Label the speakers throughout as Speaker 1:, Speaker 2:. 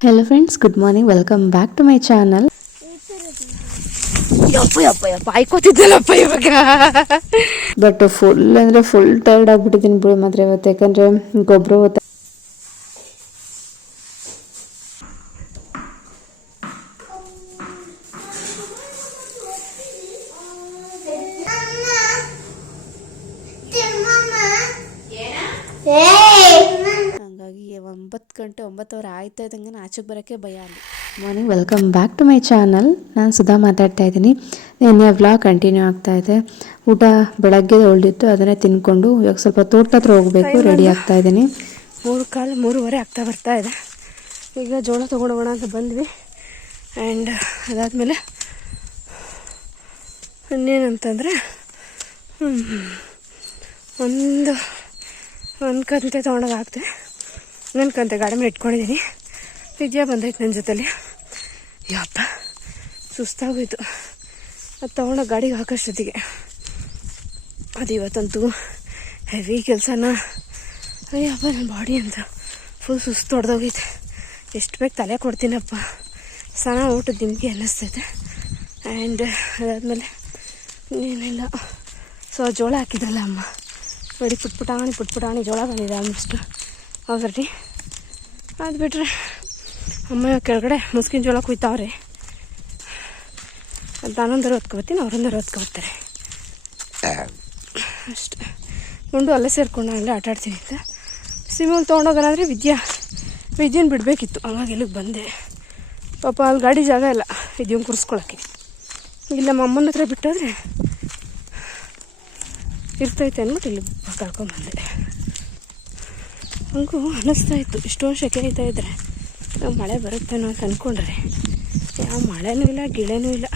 Speaker 1: Hello friends good morning welcome back to my channel
Speaker 2: ಯಪ್ಪ ಯಪ್ಪ ಯಪ್ಪ ಆಯ್ಕೋತಿದ್ದಲ್ಲಪ್ಪ ಇವಾಗ
Speaker 1: ಬಟ್ ಫುಲ್ ಅಂದರೆ ಫುಲ್ ಟೈರ್ಡ್ ಆಗಿಬಿಟ್ಟಿದ್ದೀನಿ ಬಿಡು ಮಾತ್ರ ಇವತ್ತು ಯಾಕಂದರೆ ಗೊಬ್ಬರ ಹೊತ್ತ ಹಾಗಾಗಿ ಒಂಬತ್ತು ಗಂಟೆ ಒಂಬತ್ತುವರೆ ಆಯ್ತಾ ಇದ್ದಂಗೆ ಆಚೆಗೆ ಬರೋಕ್ಕೆ ಭಯ ಅಲ್ಲಿ. Morning welcome back to my channel ನಾನು ಸುಧಾ ಮಾತಾಡ್ತಾ ಇದ್ದೀನಿ. ನಿನ್ನೆ ವ್ಲಾಗ್ ಕಂಟಿನ್ಯೂ ಆಗ್ತಾ ಇದೆ. ಊಟ ಬೆಳಗ್ಗೆ ಉಳಿದಿತ್ತು ಅದನ್ನೇ ತಿನ್ಕೊಂಡು ಇವಾಗ ಸ್ವಲ್ಪ ತೋಟ ಹತ್ರ ಹೋಗಬೇಕು ರೆಡಿ ಆಗ್ತಾ ಇದ್ದೀನಿ.
Speaker 2: ಮೂರು ಕಾಲು ಮೂರುವರೆ ಆಗ್ತಾ ಬರ್ತಾ ಇದೆ. ಈಗ ಜೋಳ ತೊಗೊಂಡೋಗೋಣ ಅಂತ ಬಂದ್ವಿ. ಆ್ಯಂಡ್ ಅದಾದಮೇಲೆ ಇನ್ನೇನಂತಂದರೆ ಒಂದು ಒಂದು ಕಂತೆ ತೊಗೊಂಡೋಗಾಗ್ತೆ ಇನ್ನೊಂದು ಕಂತ ಗಾಡಿ ಮೇಲೆ ಇಟ್ಕೊಂಡಿದ್ದೀನಿ ವಿದ್ಯಾ ಬಂದೈತೆ ನನ್ನ ಜೊತೆಲಿ. ಯಪ್ಪ, ಸುಸ್ತಾಗೋಯ್ತು. ಅದು ತೊಗೊಂಡೋಗಿ ಗಾಡಿಗೆ ಹಾಕೋಷ್ಟೊತ್ತಿಗೆ ಅದು ಇವತ್ತಂತೂ ಹೆವಿ ಕೆಲಸನ. ಅಯ್ಯಪ್ಪ ನನ್ನ ಬಾಡಿ ಅಂತ ಫುಲ್ ಸುಸ್ತು ಹೊಡೆದೋಗೈತೆ. ಎಷ್ಟು ಬೇಕು ತಲೆ ಕೊಡ್ತೀನಪ್ಪ. ಸನ ಊಟ ನಿಮಗೆ ಅನ್ನಿಸ್ತೈತೆ. ಆ್ಯಂಡ್ ಅದಾದಮೇಲೆ ಇನ್ನೇನಿಲ್ಲ. ಸೊ, ಜೋಳ ಹಾಕಿದ್ರಲ್ಲ ಅಮ್ಮ. ನೋಡಿ, ಪುಟ್ಪುಟಾಣಿ ಪುಟ್ಪುಟಾಣಿ ಜೋಳ ಬಂದಿದೆ ಆಲ್ಮೋಸ್ಟು ಆಲ್ರೆಡಿ ಅದು ಬಿಟ್ಟರೆ ಅಮ್ಮ ಕೆಳಗಡೆ ಮುಸ್ಕಿನ ಜೋಳ ಕುಯ್ತಾವ್ರೆ. ಅದು ನಾನೊಂದರ ಹೊತ್ಕೊಬತ್ತೀನಿ ಅವರೊಂದರ ಹೊತ್ಕೊಬತ್ತಾರೆ. ಅಷ್ಟೆ. ಉಂಡು ಅಲ್ಲೇ ಸೇರ್ಕೊಂಡು ಅಲ್ಲೇ ಆಟ ಆಡ್ತೀನಿ ಅಂತ. ಸಿಮುಲ್ ತೊಗೊಂಡೋಗೋಣಾದ್ರೆ ವಿದ್ಯಾ ವಿದ್ಯೆನ ಬಿಡಬೇಕಿತ್ತು. ಹಂಗಾಗಿ ಇಲ್ಲಿಗೆ ಬಂದೆ. ಪಾಪ ಅಲ್ಲಿ ಗಾಡಿ ಜಾಗ ಇಲ್ಲ ವಿದ್ಯನ್ ಕೂರಿಸ್ಕೊಳಕ್ಕೆ. ಇಲ್ಲಿ ನಮ್ಮ ಅಮ್ಮನ ಹತ್ರ ಬಿಟ್ಟೋದ್ರೆ ಇರ್ತೈತೆ ಅಂದ್ಬಿಟ್ಟು ಇಲ್ಲಿ ಕರ್ಕೊಂಬಂದೆ ಹಂಗೂ ಅನ್ನಿಸ್ತಾ ಇತ್ತು ಇಷ್ಟೊಂದು ಶೆಕೆ ಆಯ್ತಾ ಇದ್ರೆ ನಾವು ಮಳೆ ಬರುತ್ತೇನೋ ಅಂತ ಅಂದ್ಕೊಂಡ್ರೆ ಯಾವ ಮಳೆನೂ ಇಲ್ಲ ಗಿಳೆನೂ ಇಲ್ಲ.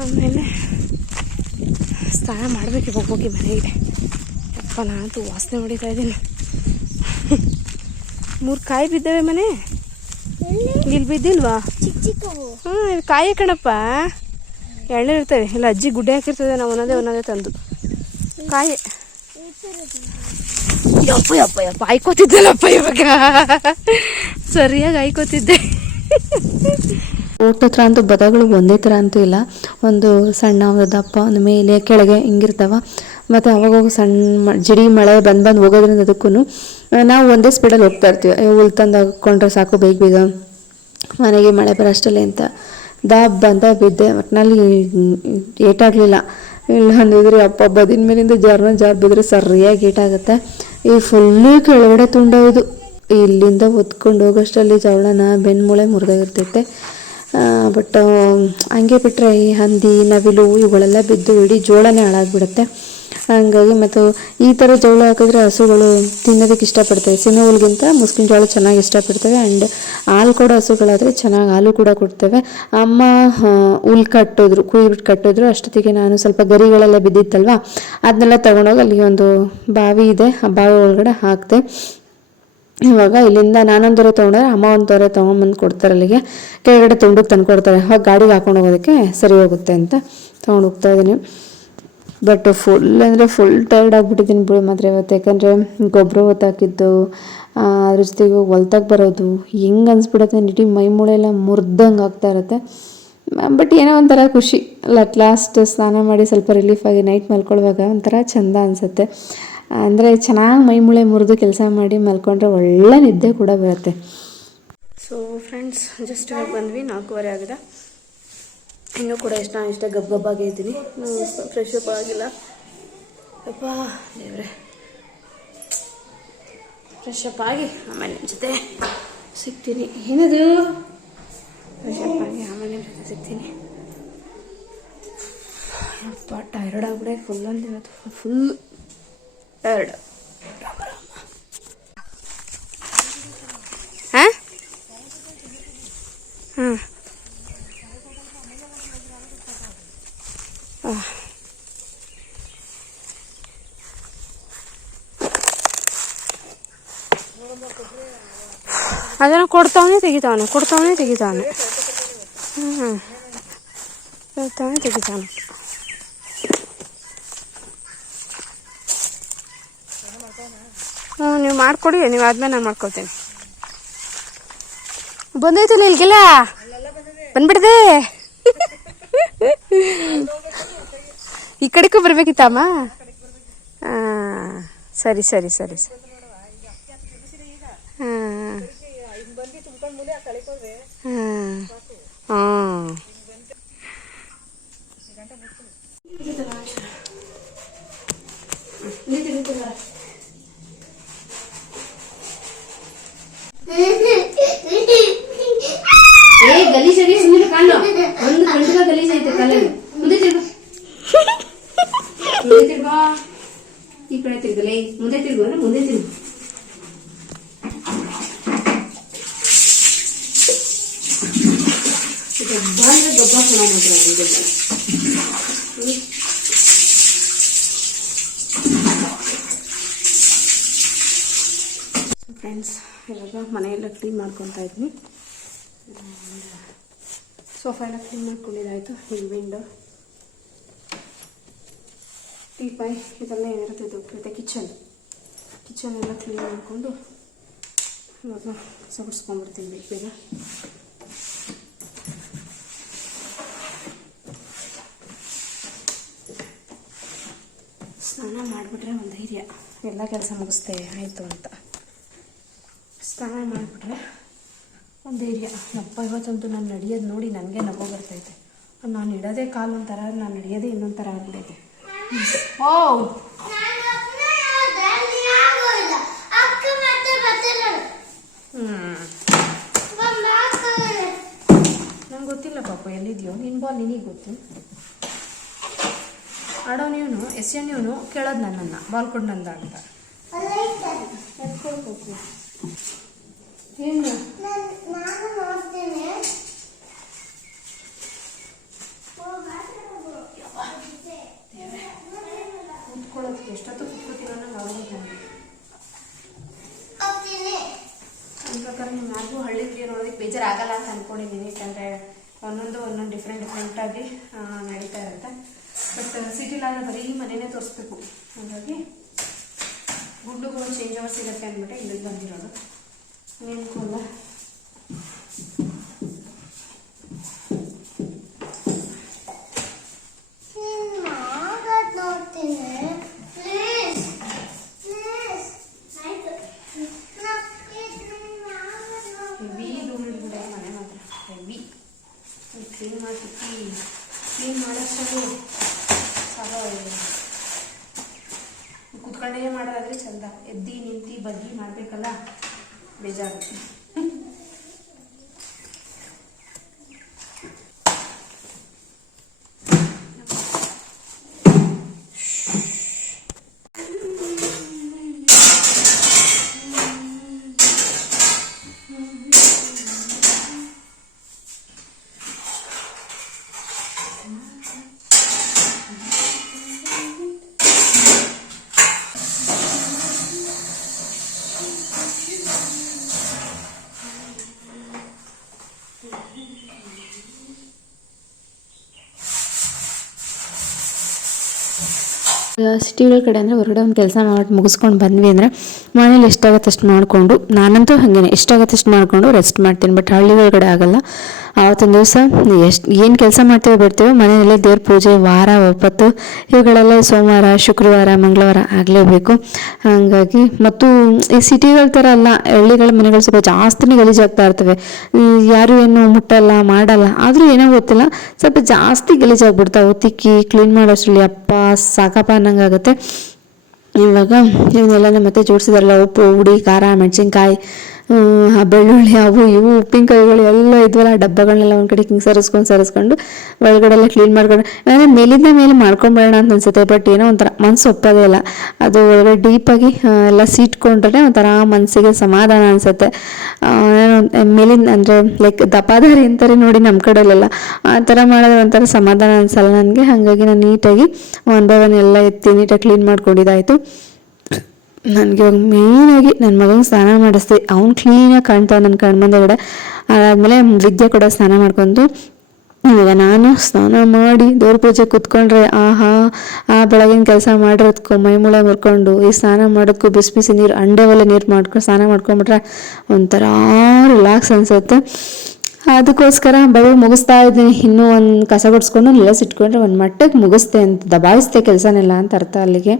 Speaker 2: ಆಮೇಲೆ ಸ್ನಾನ ಮಾಡಬೇಕು ಇವಾಗ ಹೋಗಿ ಮನೆಗೆ. ಅಪ್ಪ ನಾನಂತೂ ವಾಸನೆ ಹೊಡಿತಾ ಇದ್ದೀನಿ. ಮೂರು ಕಾಯಿ ಬಿದ್ದಾವೆ ಮನೆ? ಇಲ್ಲಿ ಬಿದ್ದಿಲ್ವಾ? ಹ್ಞೂ ಕಾಯಿ ಕಣಪ್ಪ. ಎಳ್ಳೆ ಇರ್ತವೆ. ಇಲ್ಲ ಅಜ್ಜಿ ಗುಡ್ಡೆ ಹಾಕಿರ್ತದೆ ನಾವು ಒಂದೇ ಒಂದೇ ತಂದು. ಕಾಯಿ. ಯಪ್ಪ ಯಪ್ಪ ಯಪ್ಪ ಇವಾಗ ಸರಿಯಾಗಿ ಆಯ್ಕೋತಿದ್ದೆ
Speaker 1: ಊಟ ಹತ್ರ ಅಂತೂ ಬದಗಳು ಒಂದೇ ಥರ ಅಂತೂ ಇಲ್ಲ ಒಂದು ಸಣ್ಣ ಒಂದು ದಪ್ಪ ಒಂದು ಮೇಲೆ ಕೆಳಗೆ ಹಿಂಗಿರ್ತಾವ ಮತ್ತು ಅವಾಗವಾಗ ಸಣ್ಣ ಜಿಡಿ ಮಳೆ ಬಂದು ಬಂದು ಹೋಗೋದ್ರಿಂದ ಅದಕ್ಕೂ ನಾವು ಒಂದೇ ಸ್ಪೀಡಲ್ಲಿ ಹೋಗ್ತಾ ಇರ್ತೀವಿ ಹುಲ್ ತಂದು ಹಾಕ್ಕೊಂಡ್ರೆ ಸಾಕು ಬೇಗ ಬೇಗ ಮನೆಗೆ ಮಳೆ ಬರೋಷ್ಟಲ್ಲೇ ಅಂತ ದಾಬ್ ಬಂದ ಬಿದ್ದೆ ಒಟ್ಟಿನಲ್ಲಿ ಏಟಾಗಲಿಲ್ಲ ಇಲ್ಲ ಅಂದಿದ್ರೆ ಅಪ್ಪ ಬದಿನ ಮೇಲಿಂದ ಜಾರ್ನ ಜಾರ್ ಬಿದ್ರೆ ಸರಿಯಾಗಿ ಏಟಾಗುತ್ತೆ ಈ ಫುಲ್ಲು ಕೆಳಗಡೆ ತುಂಡೋದು ಇಲ್ಲಿಂದ ಹೊತ್ಕೊಂಡು ಹೋಗೋಷ್ಟರಲ್ಲಿ ಜವಳನ ಬೆನ್ಮೂಳೆ ಮುರಿದೋಗಿರ್ತೈತೆ. ಬಟ್ ಹಂಗೆ ಬಿಟ್ಟರೆ ಈ ಹಂದಿ, ನವಿಲು ಇವುಗಳೆಲ್ಲ ಬಿದ್ದು ಇಡೀ ಜೋಳನೇ ಹಾಳಾಗ್ಬಿಡುತ್ತೆ. ಹಂಗಾಗಿ ಮತ್ತು ಈ ಥರ ಜೋಳ ಹಾಕಿದ್ರೆ ಹಸುಗಳು ತಿನ್ನೋದಕ್ಕೆ ಇಷ್ಟಪಡ್ತವೆ. ಸಿನ ಹುಲ್ಗಿಂತ ಮುಸ್ಕಿನ ಜೋಳ ಚೆನ್ನಾಗಿ ಇಷ್ಟಪಡ್ತವೆ ಆ್ಯಂಡ್ ಹಾಲು ಕೊಡೋ ಹಸುಗಳಾದರೆ ಚೆನ್ನಾಗಿ ಹಾಲು ಕೂಡ ಕೊಡ್ತವೆ. ಅಮ್ಮ ಹುಲ್ ಕಟ್ಟಿದ್ರು, ಕುಯ್ಬಿಟ್ಟು ಕಟ್ಟಿದ್ರು, ಅಷ್ಟೊತ್ತಿಗೆ ನಾನು ಸ್ವಲ್ಪ ಗರಿಗಳೆಲ್ಲ ಬಿದ್ದಿತ್ತಲ್ವ? ಅದನ್ನೆಲ್ಲ ತೊಗೊಂಡೋಗಿ ಅಲ್ಲಿ ಒಂದು ಬಾವಿ ಇದೆ, ಆ ಬಾವಿ ಒಳಗಡೆ ಹಾಕಿದೆ ಇವಾಗ ಇಲ್ಲಿಂದ ನಾನೊಂದು ದೊರೆ ತೊಗೊಂಡ್ರೆ ಅಮ್ಮ ಒಂದು ದೊರೆ ತೊಗೊಂಬಂದು ಕೊಡ್ತಾರೆ ಅಲ್ಲಿಗೆ. ಕೆಳಗಡೆ ತುಂಡಕ್ಕೆ ತಂದು ಕೊಡ್ತಾರೆ ಅವಾಗ ಗಾಡಿಗೆ ಹಾಕೊಂಡು ಹೋಗೋದಕ್ಕೆ ಸರಿ ಹೋಗುತ್ತೆ ಅಂತ ತೊಗೊಂಡು ಹೋಗ್ತಾ ಇದ್ದೀನಿ. ಬಟ್ ಫುಲ್ ಅಂದರೆ ಫುಲ್ ಟೈರ್ಡ್ ಆಗಿಬಿಟ್ಟಿದ್ದೀನಿ ಬಿಡು ಮಾತ್ರ ಇವತ್ತು. ಯಾಕಂದರೆ ಗೊಬ್ಬರ ಹೊತ್ತಾಕಿದ್ದು ಅದ್ರ ಜೊತೆಗೆ ಹೊಲ್ತಾಗ ಬರೋದು, ಹೆಂಗೆ ಅನಿಸ್ಬಿಡತ್ತೆ ಇಡೀ ಮೈ ಮೂಳೆ ಎಲ್ಲ ಮುರಿದಂಗೆ ಆಗ್ತಾ ಇರುತ್ತೆ. ಬಟ್ ಏನೋ ಒಂಥರ ಖುಷಿ. ಅಟ್ ಲಾಸ್ಟ್ ಸ್ನಾನ ಮಾಡಿ ಸ್ವಲ್ಪ ರಿಲೀಫ್ ಆಗಿ ನೈಟ್ ಮಲ್ಕೊಳ್ಳುವಾಗ ಒಂಥರ ಚಂದ ಅನಿಸುತ್ತೆ. ಅಂದರೆ ಚೆನ್ನಾಗಿ ಮೈ ಮೂಳೆ ಮುರಿದು ಕೆಲಸ ಮಾಡಿ ಮಲ್ಕೊಂಡ್ರೆ ಒಳ್ಳೆ ನಿದ್ದೆ ಕೂಡ ಬರುತ್ತೆ.
Speaker 2: ಸೊ ಫ್ರೆಂಡ್ಸ್ ಜಸ್ಟ್ ಬಂದ್ವಿ. ನಾಲ್ಕೂವರೆ ಆಗಿದೆ ಇನ್ನೂ ಕೂಡ ಇಷ್ಟ ಇಷ್ಟ ಗಬ್ ಗಬ್ಬಾಗೇ ಇದ್ದೀನಿ. ಫ್ರೆಶ್ ಅಪ್ ಆಗಿಲ್ಲ. ಅಪ್ಪ ದೇವ್ರೆ. ಫ್ರೆಶ್ ಅಪ್ ಆಗಿ ಆಮೇಲೆ ನಿಮ್ಮ ಜೊತೆ ಸಿಗ್ತೀನಿ. ಏನದು? ಫ್ರೆಶ್ ಅಪ್ ಆಗಿ ಆಮೇಲೆ ನಿಮ್ಮ ಜೊತೆ ಸಿಗ್ತೀನಿ. ಅಪ್ಪ ಟೈರ್ಡ್ ಆಗ್ಬಿಡೆ. ಫುಲ್ ಅಂತ ಫುಲ್ ಟೈರ್ಡ್ ಹಾಂ? ಹಾಂ. ಅದನ್ನು ಕೊಡ್ತಾವನೆ ತೆಗಿತಾವನೆ ಕೊಡ್ತಾವನೆ ತೆಗಿತಾವನೆ ಹ್ಞೂ ಕೊಡ್ತಾವನೆ ತೆಗಿತಾವನೆ ಹ್ಞೂ ನೀವು ಮಾಡಿಕೊಡಿ, ನೀವು ಆದ್ಮೇಲೆ ನಾನು ಮಾಡ್ಕೊಳ್ತೀನಿ. ಬಂದೈತಲ್ಲ ಇಲ್ಗೆಲ್ಲ? ಬಂದ್ಬಿಡ್ದೆ. ಈ ಕಡೆಗೂ ಬರ್ಬೇಕಿತ್ತಮ್ಮ? ಹಾಂ ಸರಿ ಸರಿ ಸರಿ ಸರಿ. ಹಾಂ. ಹಾಂ.
Speaker 1: ಏ, ಗಲೀಜ್ ಅಡಿ ಸುಮ್ಮನೆ ಕಾಣು ಒಂದು ಗಂಟೆಗ ಗಲೀಜ್ ಐತೆ ಕಲ್ಲಲ್ಲಿ. ಮುಂದೆ ತಿರ್ಗು ಮುಂದೆ ತಿರ್ಗೋ ಈ ಕಡೆ ತಿರ್ಗಲೇ ಮುಂದೆ ತಿರ್ಗೋ ಮುಂದೆ ತಿರ್ಗು. ಗಬ್ಬ ಅಂದ್ರೆ ಗಬ್ಬ ಕೊಡ ಮಾತ್ರ
Speaker 2: ಫ್ರೆಂಡ್ಸ್ ಇವಾಗ ಮನೆಯೆಲ್ಲ ಕ್ಲೀನ್ ಮಾಡ್ಕೊತಾ ಇದ್ವಿ. ಸೋಫಾ ಎಲ್ಲ ಕ್ಲೀನ್ ಮಾಡ್ಕೊಂಡಿದ್ದಾಯಿತು, ಈ ವಿಂಡೋ ಟೀಪಾಯ್ ಇದೆಲ್ಲ ಏನಿರುತ್ತೆ ಇದು ಮತ್ತು ಕಿಚನ್ ಕಿಚನ್ ಎಲ್ಲ ಕ್ಲೀನ್ ಮಾಡಿಕೊಂಡು ಇವಾಗ ಸವರ್ಸ್ಕೊಂಡ್ಬಿಡ್ತೀನಿ ಬೇಗ ಬೇಗ ಸ್ನಾನ ಮಾಡಿಬಿಟ್ರೆ ಒಂದು ಧೈರ್ಯ ಎಲ್ಲ ಕೆಲಸ ಮುಗಿಸ್ತೆ ಆಯಿತು ಅಂತ ಸ್ನಾನ ಮಾಡಿಬಿಟ್ರೆ ಒಂದು ಧೈರ್ಯ ನಪ್ಪ ಇವತ್ತಂತೂ ನಾನು ನಡೆಯೋದು ನೋಡಿ ನನಗೆ ನಗೋ ಬರ್ತೈತೆ ನಾನು ಇಡೋದೇ ಕಾಲು ಒಂಥರ ನಾನು ನಡೆಯೋದೇ ಇನ್ನೊಂಥರ ಥರ ಆಗ್ಬಿಟ್ಟೈತೆ ಓ ನಂಗೆ ಗೊತ್ತಿಲ್ಲ ಪಾಪ ಎಲ್ಲಿದೆಯೋ? ನಿನ್ನ ಬಾಲ್ ನಿನಗೆ ಗೊತ್ತು. ಆಡೋ ನೀವನು ಎಸ್ ಎನ್ ಇವನು ಕೇಳೋದು ನನ್ನನ್ನು ಬಾಲ್ ಕೊಡು ನಂದ ಅಂತ ನಾನು ಏನು ಎಷ್ಟೊತ್ತು ಆಗೋದು ನನಗೆ ನನ್ನ ಪ್ರಕಾರ ನಿಮ್ಮ ಯಾರಿಗೂ ಹಳ್ಳಿ ವಿಡಿಯೋ ನೋಡೋದಕ್ಕೆ ಬೇಜಾರಾಗಲ್ಲ ಅಂತ ಅಂದ್ಕೊಂಡಿದ್ದೀನಿ ಯಾಕಂದರೆ ಒಂದೊಂದು ಒಂದೊಂದು ಡಿಫ್ರೆಂಟ್ ಡಿಫ್ರೆಂಟಾಗಿ ನಡೀತಾ ಇರುತ್ತೆ. ಬಟ್ ಸಿಟಿಲಾದ್ರೆ ಬರೀ ಮನೆಯೇ ತೋರಿಸ್ಬೇಕು. ಹಾಗಾಗಿ ಗುಡ್ಡುಗೂ ಒಂದು ಚೇಂಜ್ ಓವರ್ ಸಿಗುತ್ತೆ ಅಂದ್ಬಿಟ್ಟು ಇಲ್ಲಿಗೆ ಬಂದಿರೋದು. ನಿಮಗೂ ಅಲ್ಲ ಹೆವಿ ಧೂಳು ಬಿಡ ಮನೆ ಮಾತ್ರ ಹೆವಿ ಕ್ಲೀನ್ ಮಾಡಿ ಕ್ಲೀನ್ ಮಾಡೋಷ್ಟು ಸಾಗೋ ಕುತ್ಕೊಂಡೇ ಮಾಡೋದಾದ್ರೆ ಚಂದ. ಎದ್ದು ನಿಂತು ಬಗ್ಗಿ ಮಾಡಬೇಕಲ್ಲ? ಬೇಜಾರು.
Speaker 1: ಸಿಟಿಗಳ ಕಡೆ ಅಂದರೆ ಹೊರಗಡೆ ಒಂದು ಕೆಲಸ ಮಾಡಿ ಮುಗಿಸ್ಕೊಂಡು ಬಂದ್ವಿ ಅಂದರೆ ಮನೇಲಿ ಎಷ್ಟಾಗತ್ತೆ ಅಷ್ಟು ಮಾಡಿಕೊಂಡು ನಾನಂತೂ ಹಾಗೇನೆ, ಎಷ್ಟಾಗತ್ತಷ್ಟು ಮಾಡಿಕೊಂಡು ರೆಸ್ಟ್ ಮಾಡ್ತೀನಿ ಬಟ್ ಹಳ್ಳಿಗಳ ಕಡೆ ಆಗಲ್ಲ. ಆವತ್ತೊಂದು ದಿವಸ ಎಷ್ಟು ಏನು ಕೆಲಸ ಮಾಡ್ತೇವೆ ಬಿಡ್ತೇವೆ ಮನೆಯಲ್ಲೇ ದೇವ್ರ ಪೂಜೆ ವಾರ, ಒಪ್ಪತ್ತು, ಇವುಗಳೆಲ್ಲ ಸೋಮವಾರ, ಶುಕ್ರವಾರ, ಮಂಗಳವಾರ ಆಗಲೇಬೇಕು. ಹಾಗಾಗಿ ಮತ್ತು ಈ ಸಿಟಿಗಳ ಥರ ಅಲ್ಲ, ಹಳ್ಳಿಗಳ ಮನೆಗಳು ಸ್ವಲ್ಪ ಜಾಸ್ತಿನೇ ಗಲೀಜಾಗ್ತಾ ಇರ್ತವೆ. ಯಾರು ಏನು ಮುಟ್ಟಲ್ಲ, ಮಾಡಲ್ಲ, ಆದರೂ ಏನೋ ಗೊತ್ತಿಲ್ಲ, ಸ್ವಲ್ಪ ಜಾಸ್ತಿ ಗಲೀಜಾಗ್ಬಿಡ್ತಾವೆ ತಿಕ್ಕಿ ಕ್ಲೀನ್ ಮಾಡೋಷ್ಟ್ರಲ್ಲಿ ಅಪ್ಪ ಸಾಕಪ್ಪ ಅನ್ನಂಗಾಗುತ್ತೆ. ಇವಾಗ ಇವನ್ನೆಲ್ಲ ಮತ್ತೆ ಜೋಡಿಸಿದಾರಲ್ಲ, ಉಪ್ಪು, ಹುಡಿ, ಖಾರ, ಮೆಣಸಿನ್ಕಾಯಿ ಆ ಬೆಳ್ಳುಳ್ಳಿ, ಅವು ಇವು, ಉಪ್ಪಿನಕಾಯಿಗಳು ಎಲ್ಲ ಇದ್ವಲ್ಲ, ಆ ಡಬ್ಬಗಳನ್ನೆಲ್ಲ ಒಂದು ಕಡೆ ಹಿಂಗೆ ಸರಿಸ್ಕೊಂಡು ಸರಿಸ್ಕೊಂಡು ಒಳಗಡೆ ಎಲ್ಲ ಕ್ಲೀನ್ ಮಾಡ್ಕೊಂಡು ಅಂದರೆ ಮೇಲಿಂದ ಮೇಲೆ ಮಾಡ್ಕೊಂಬಿಡೋಣ ಅಂತ ಅನಿಸುತ್ತೆ ಬಟ್ ಏನೋ ಒಂಥರ ಮನಸ್ಸು ಒಪ್ಪೋದೇ ಇಲ್ಲ. ಅದು ಒಳಗಡೆ ಡೀಪಾಗಿ ಎಲ್ಲ ಸೀಟ್ಕೊಂಡ್ರೆ ಒಂಥರ ಮನಸ್ಸಿಗೆ ಸಮಾಧಾನ ಅನಿಸುತ್ತೆ. ಮೇಲಿಂದ ಅಂದರೆ ಲೈಕ್ ದಪಾದಾರಿ ಅಂತಾರೆ ನೋಡಿ ನಮ್ಮ ಕಡೆಯಲ್ಲೆಲ್ಲ, ಆ ಥರ ಮಾಡಿದ್ರೆ ಒಂಥರ ಸಮಾಧಾನ ಅನಿಸಲ್ಲ ನನಗೆ. ಹಾಗಾಗಿ ನಾನು ನೀಟಾಗಿ ಒನ್ ಬೈ ಒನ್ ಎಲ್ಲ ಎತ್ತಿ ನೀಟಾಗಿ ಕ್ಲೀನ್ ಮಾಡ್ಕೊಂಡಿದ್ದಾಯಿತು. ನನಗೆ ಇವಾಗ ಮೇಯ್ನಾಗಿ ನನ್ನ ಮಗನ ಸ್ನಾನ ಮಾಡಿಸ್ದೆ. ಅವ್ನು ಕ್ಲೀನಾಗಿ ಕಾಣ್ತಾವೆ ನನ್ನ ಕಣ್ಮಂದಗಡೆ ಅದಾದಮೇಲೆ ವಿದ್ಯೆ ಕೂಡ ಸ್ನಾನ ಮಾಡ್ಕೊಂಡು ಇವಾಗ ನಾನು ಸ್ನಾನ ಮಾಡಿ ದೇವ್ರ ಪೂಜೆ ಕೂತ್ಕೊಂಡ್ರೆ ಆಹಾ, ಆ ಬೆಳಗಿನ ಕೆಲಸ ಮಾಡಿರೋದಕ್ಕೂ ಮೈ ಮುಳೆ ಮುರ್ಕೊಂಡು, ಈ ಸ್ನಾನ ಮಾಡೋಕ್ಕೂ ಬಿಸಿ ಬಿಸಿ ನೀರು, ಅಂಡೆ ಒಲೆ ನೀರು ಮಾಡ್ಕೊಂಡು ಸ್ನಾನ ಮಾಡ್ಕೊಂಬಿಟ್ರೆ ಒಂಥರ ರಿಲ್ಯಾಕ್ಸ್ ಅನ್ಸುತ್ತೆ. ಅದಕ್ಕೋಸ್ಕರ ಬರೀ ಮುಗಿಸ್ತಾ ಇದ್ದೀನಿ. ಇನ್ನೂ ಒಂದು ಕಸ ಗುಡಿಸ್ಕೊಂಡು ನೆಲಸಿಟ್ಕೊಂಡ್ರೆ ಒಂದು ಮಟ್ಟಕ್ಕೆ ಮುಗಿಸ್ತೆ ಅಂತ ದಬಾಯಿಸ್ತೆ ಕೆಲಸನೆಲ್ಲ ಅಂತ ಅರ್ಥ ಅಲ್ಲಿಗೆ.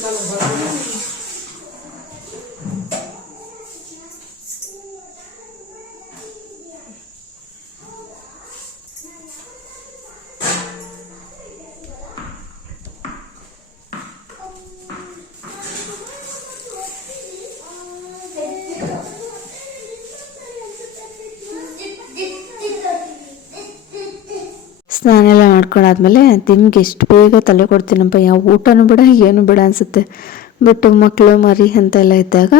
Speaker 1: ಸ್ನಾನ ಮಾಡ್ಕೊಂಡಾದ್ಮೇಲೆ ದಿನಕ್ಕೆ ಎಷ್ಟು ಬೇಗ ತಲೆ ಕೊಡ್ತೀನಪ್ಪ ಯಾವ ಊಟನೂ ಬಿಡ, ಏನು ಬಿಡ ಅನಿಸುತ್ತೆ. ಬಟ್ ಮಕ್ಕಳು ಮರಿ ಅಂತೆಲ್ಲ ಇದ್ದಾಗ